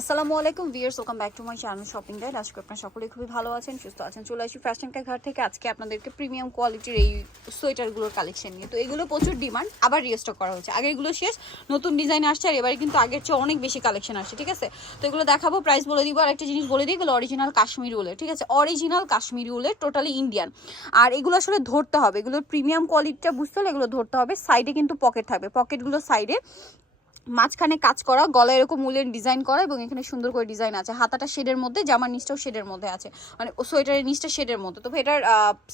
আসসালামু আলাইকুম viewers, welcome back to my channel shopping guide. আজকে আপনারা সকলেই খুবই ভালো আছেন, সুস্থ আছেন। চলে আসি ফ্যাশন ঘাট থেকে আজকে আপনাদেরকে প্রিমিয়াম কোয়ালিটির এই সোয়েটারগুলোর কালেকশন নিয়ে। তো এগুলো প্রচুর ডিমান্ড, আবার রিস্টক করা হচ্ছে। আগেরগুলো শেষ, নতুন ডিজাইন আসছে, আর এবারে কিন্তু আগের চেয়ে অনেক বেশি কালেকশন আসছে, ঠিক আছে? তো এগুলো দেখাবো, প্রাইস বলে দিব। আর একটা জিনিস বলে দিই, এগুলো অরিজিনাল কাশ্মীরি উলের, ঠিক আছে? অরিজিনাল কাশ্মীরি উলের, টোটালি ইন্ডিয়ান। আর এগুলো আসলে ধরতে হবে, এগুলোর প্রিমিয়াম কোয়ালিটিটা বুঝতে হলে এগুলো ধরতে হবে। সাইডে কিন্তু পকেট থাকবে, পকেটগুলো সাইডে মাঝখানে কাজ করা, গলায় এরকম উলের ডিজাইন করা, এবং এখানে সুন্দর করে ডিজাইন আছে। হাতাটা শেডের মধ্যে, জামার নিচটাও শেডের মধ্যে আছে, মানে সোয়েটারের নিচটা শেডের মধ্যে। তো এটার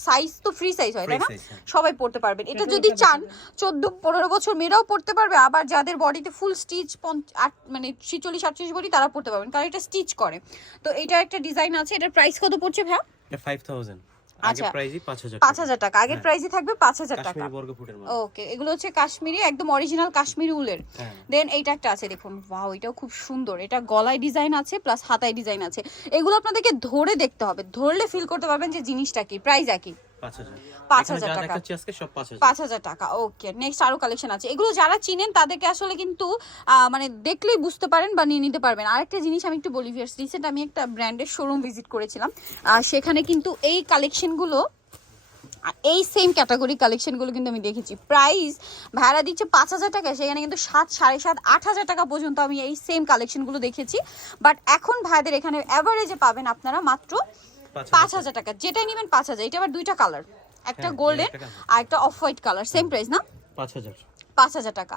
সাইজ তো ফ্রি সাইজ হয়, তাই না? সবাই পড়তে পারবেন। এটা যদি চান 14-15 বছর মেয়েরাও পড়তে পারবে, আবার যাদের বডিতে ফুল স্টিচ মানে 46-48 বডি তারা পড়তে পারবেন, কারণ এটা স্টিচ করে। তো এটার একটা ডিজাইন আছে। এটার প্রাইস কত পড়ছে ভাইয়া? 5000। আচ্ছা, আগের প্রাইসই 5000 5000 টাকা। আগের প্রাইসই থাকবে 5000 টাকা। কাশ্মীরি বর্গ ফুটের মাল। ওকে, এগুলো হচ্ছে কাশ্মীরি, একদম অরিজিনাল কাশ্মীরি উলের। দেন এইটা একটা আছে, দেখুন, ওয়াও, এটাও খুব সুন্দর। এটা গলায় ডিজাইন আছে প্লাস হাতায় ডিজাইন আছে। এগুলো আপনাদেরকে ধরে দেখতে হবে, ধরলে ফিল করতে পারবেন যে জিনিসটা কি। প্রাইস একই 5000 টাকা। আজকে সব 5000। 5000 টাকা। ওকে, নেক্সট আরো কালেকশন আছে। এগুলো যারা চিনেন তাদেরকে আসলে কিন্তু মানে দেখলেই বুঝতে পারেন বা নিয়ে নিতে পারবেন। আরেকটা জিনিস আমি একটু বলি, রিসেন্ট আমি একটা ব্র্যান্ডের শোরুম ভিজিট করেছিলাম, সেখানে কিন্তু এই কালেকশনগুলো, এই সেম ক্যাটাগরি কালেকশনগুলো কিন্তু আমি দেখেছি। প্রাইস ভাড়া দিচ্ছে 5000 টাকা, সেখানে কিন্তু 7, 7.5, 8000 টাকা পর্যন্ত আমি এই সেম কালেকশনগুলো দেখেছি। বাট এখন ভাইদের এখানে অ্যাভারেজে পাবেন আপনারা মাত্র 5000 টাকা। যেটাই নেবেন 5000। এটা আবার দুইটা কালার, একটা গোল্ডেন আর একটা off white colour, same price না? 5000 টাকা।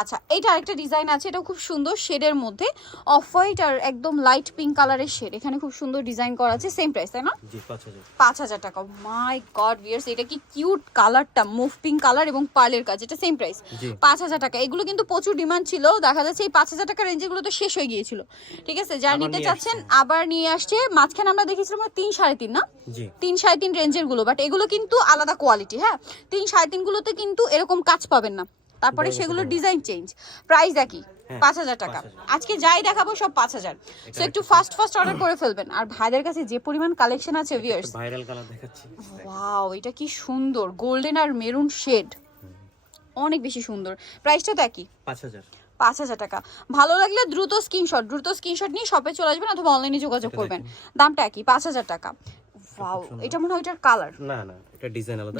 আচ্ছা, এইটা আরেকটা ডিজাইন আছে, এটা খুব সুন্দর শেডের মধ্যে, অফ হোয়াইট আর একদম লাইট পিঙ্ক কালারের শেড। এখানে খুব সুন্দর ডিজাইন করা আছে, সেম প্রাইস, তাই না? জি 5000। 5000 টাকা। মাই গড ভিউয়ার্স, এটা কি কিউট কালারটা, মুভ পিঙ্ক কালার এবং পার্লের কাজ। এটা সেম প্রাইস 5000 টাকা। এগুলো কিন্তু প্রচুর ডিমান্ড ছিল, দেখা যাচ্ছে এই 5000 টাকার রেঞ্জেগুলো তো শেষ হয়ে গিয়েছিল, ঠিক আছে? যারা নিতে চাচ্ছেন আবার নিয়ে আসছে। মাঝখানে আমরা দেখেছিলাম 3-3.5 না, 3-3.5 রেঞ্জের গুলো, বাট এগুলো কিন্তু আলাদা কোয়ালিটি। হ্যাঁ, 3-3.5 গুলোতে কিন্তু এরকম কাজ পাবেন না, তারপরে সেগুলোর ডিজাইন চেঞ্জ। প্রাইস একই 5000 টাকা। আজকে যাই দেখাবো সব 5000। সো একটু ফাস্ট অর্ডার করে ফেলবেন। আর ভাইদের কাছে যে পরিমাণ কালেকশন আছে ভিউয়ার্স, ভাইরাল কালার দেখাচ্ছি। ওয়াও, এটা কি সুন্দর, গোল্ডেন আর মেরুন শেড, অনেক বেশি সুন্দর। প্রাইসটা তো একই 5000 টাকা। ভালো লাগলে দ্রুত স্ক্রিনশট নিয়ে শপে চলে আসবেন অথবা অনলাইনে যোগাযোগ করবেন। দামটা একই 5000 টাকা। ওয়াও, এটা মনে হয় এটার কালার না, এটা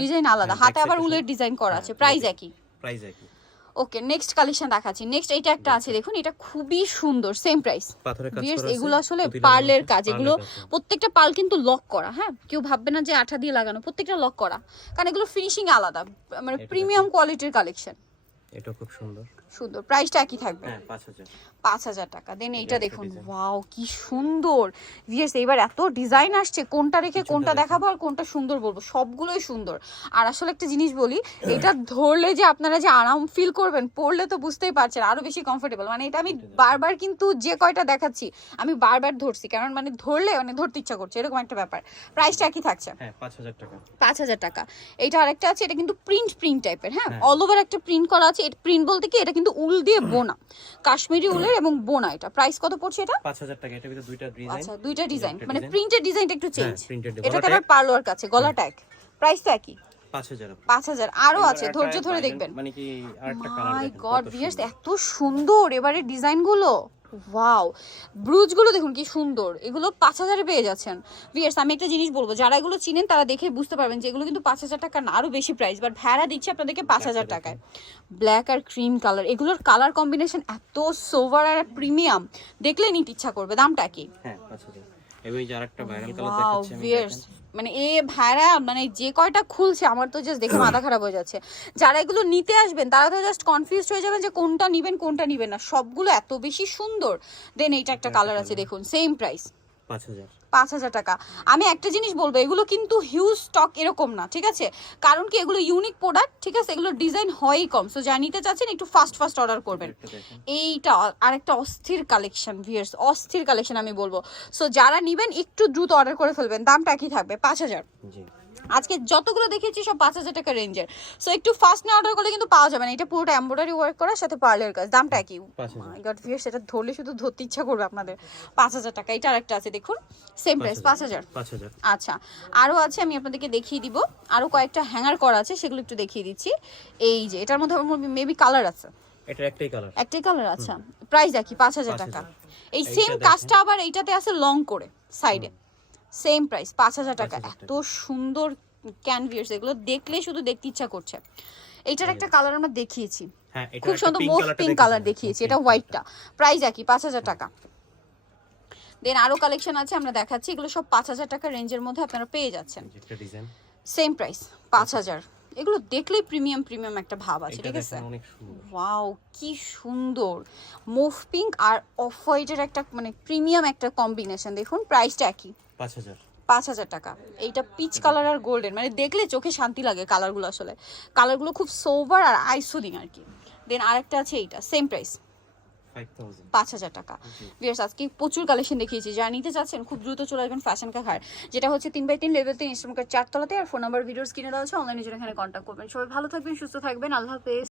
ডিজাইন আলাদা, হাতে আবার উলের ডিজাইন করা আছে। প্রাইস একই। ওকে, নেক্সট কালেকশন দেখাচ্ছি। নেক্সট এইটা একটা আছে, দেখুন, এটা খুবই সুন্দর, সেম প্রাইস। এগুলো আসলে পার্লের কাজ, এগুলো প্রত্যেকটা পার্ল কিন্তু লক করা। হ্যাঁ, কেউ ভাববে না যে আঠা দিয়ে লাগানো, প্রত্যেকটা লক করা, কারণ এগুলো ফিনিশিং আলাদা, মানে প্রিমিয়াম কোয়ালিটির কালেকশন। এটা খুব সুন্দর। প্রাইসটা একই থাকবে 5000 টাকা। দেন এইটা দেখুন, ওয়াও, কি সুন্দর ভিউয়ার্স। এবার এত ডিজাইন আসছে, কোনটা রেখে কোনটা দেখাবো আর কোনটা সুন্দর বলবো, সবগুলোই সুন্দর। আর আসলে একটা জিনিস বলি, এটা ধরলে যে আপনারা যে আরাম ফিল করবেন, পরলে তো বুঝতেই পারছেন আরো বেশি কমফোর্টেবল। মানে এটা আমি বারবার কিন্তু যে কয়টা দেখাচ্ছি আমি বারবার ধরছি, কারণ মানে ধরলে মানে ধরতে ইচ্ছা করছে, এরকম একটা ব্যাপার। প্রাইসটা একই থাকছে 5000 টাকা। এইটা আরেকটা আছে, এটা কিন্তু প্রিন্ট টাইপের। হ্যাঁ, অল ওভার একটা প্রিন্ট করা আছে। এটা প্রিন্ট বলতে কি, এটা কিন্তু উল দিয়ে বোনা, কাশ্মীরি উলের এবং বোনা। এটা প্রাইস কত পড়ছে? এটা 5000 টাকা। এটা ভিতরে দুইটা ডিজাইন। আচ্ছা, দুইটা ডিজাইন, মানে প্রিন্টের ডিজাইনটা একটু চেঞ্জ। এটাতে আবার পার্লোর কাছে, গলাটা এক। প্রাইস তো একই 5000। আরো আছে, ধৈর্য ধরে দেখবেন। মানে কি আরেকটা কালার মাই গড ভিউয়ার্স, এত সুন্দর এবারে ডিজাইনগুলো। ওয়াও, ব্রুজগুলো দেখুন কি সুন্দর। এগুলো 5000 এ পেয়ে যাচ্ছেন ভিউয়ার্স। আমি একটা জিনিস বলবো, যারা এগুলো চিনেন তারা দেখে বুঝতে পারবেন যে এগুলো কিন্তু 5000 টাকা না, আরো বেশি প্রাইস, বাট ভ্যারা দিচ্ছে আপনাদেরকে 5000 টাকায়। ব্ল্যাক আর ক্রিম কালার, এগুলোর কালার কম্বিনেশন এত সোভার আর প্রিমিয়াম, দেখলে নিতে ইচ্ছা করবে। দামটা কি? 5000। এই যে আরেকটা ভাইরাল কালার ওয়াও দেখাচ্ছি আমি, ভিউয়ার্স, মানে ভাইরা, মানে যে কয়টা খুলছে আমার তো জাস্ট দেখে মাথা খারাপ হয়ে যাচ্ছে। যারা এগুলো নিতে আসবেন তারা তো জাস্ট কনফিউজড হয়ে যাবেন যে কোনটা নিবেন কোনটা নিবেন না, সবগুলো এত বেশি সুন্দর। দেন এইটা একটা কালার আছে, দেখুন, সেম প্রাইস 5000 টাকা। আমি একটা জিনিস বলবো, এগুলো কিন্তু হিউজ স্টক এরকম না, ঠিক আছে? কারণ কি, এগুলো ইউনিক প্রোডাক্ট, ঠিক আছে? এগুলো ডিজাইন হয়ই কম। সো যা নিতে চাচ্ছেন একটু ফাস্ট অর্ডার করবেন। এইটা আরেকটা অস্থির কালেকশন ভিউয়ার্স, অস্থির কালেকশন আমি বলবো। সো যারা নিবেন একটু দ্রুত অর্ডার করে ফেলবেন। দামটা কি থাকবে? 5000। আজকে যতগুলো দেখেছি সব 5000 টাকা রেঞ্জের। সো একটু ফাস্ট না অর্ডার করলে কিন্তু পাওয়া যাবে না। এটা পুরোটা এমব্রয়ডারি ওয়ার্ক করার সাথে পার্লের কাজ। দামটা কি? মাই গড ভিউয়ার্স, এটা ধরলে শুধু ধরতে ইচ্ছা করবে আপনাদের। 5000 টাকা। এটা আরেকটা আছে, দেখুন, সেম প্রাইস 5000। আচ্ছা, আরো আছে, আমি আপনাদেরকে দেখিয়ে দিব। আরো কয়েকটা হ্যাঙ্গার করা আছে, সেগুলো একটু দেখিয়ে দিচ্ছি। এই যে এটার মধ্যে মেবি কালার আছে, এটার একটাই কালার। একটাই কালার, আচ্ছা প্রাইস একই 5000 টাকা। এই এইটা সেম দেখেন। কাজটা আবার এইটাতে আছে লং করে সাইডে, সেম প্রাইস 5000 টাকা। 5000 এত সুন্দর ক্যানভিয়ার্স, এগুলো দেখলে শুধু দেখতে ইচ্ছা করছে। এইটার একটা কালার আমরা দেখিয়েছি, হ্যাঁ, এটা খুব সুন্দর মোভ পিঙ্ক কালার দেখিয়েছি, এটা হোয়াইটটা। প্রাইস একই 5000 টাকা। দেন আরো কালেকশন আছে আমরা দেখাচ্ছি, এগুলো সব 5000 টাকা রেঞ্জের মধ্যে আপনারা পেয়ে যাচ্ছেন। একটা ডিজাইন, সেম প্রাইস 5000। এগুলো দেখলেই প্রিমিয়াম প্রিমিয়াম একটা ভাব আছে, এটা ঠিক আছে? দেখেন অনেক সুন্দর। ওয়াও কি সুন্দর মুভ পিঙ্ক আর অফ হোয়াইটের একটা মানে প্রিমিয়াম একটা কম্বিনেশন। দেখুন প্রাইসটা একই 5000। 5000 টাকা। এইটা পিচ কালার আর গোল্ডেন, মানে দেখলে চোখে শান্তি লাগে কালারগুলো, আসলে কালারগুলো খুব সোবার আর আইসুদিং আর কি। দেন আরেকটা আছে এইটা, সেম প্রাইস 5000। 5000 টাকা। ভিউয়ার্স আজকে প্রচুর কালেকশন দেখিয়েছি, যারা নিতে চাচ্ছেন খুব দ্রুত চলে আসবেন ফ্যাশন কা ঘাট, যেটা হচ্ছে 3x3 লেভেল 3 ইস্টার্ন মার্কেট 4 তলাতে। আর ফোন নাম্বার ভিডিওস কিনে দেওয়া আছে, অনলাইনে জন্য এখানে কন্ট্যাক্ট করবেন। সবাই ভালো থাকবেন, সুস্থ থাকবেন, আল্লাহ হাফেজ।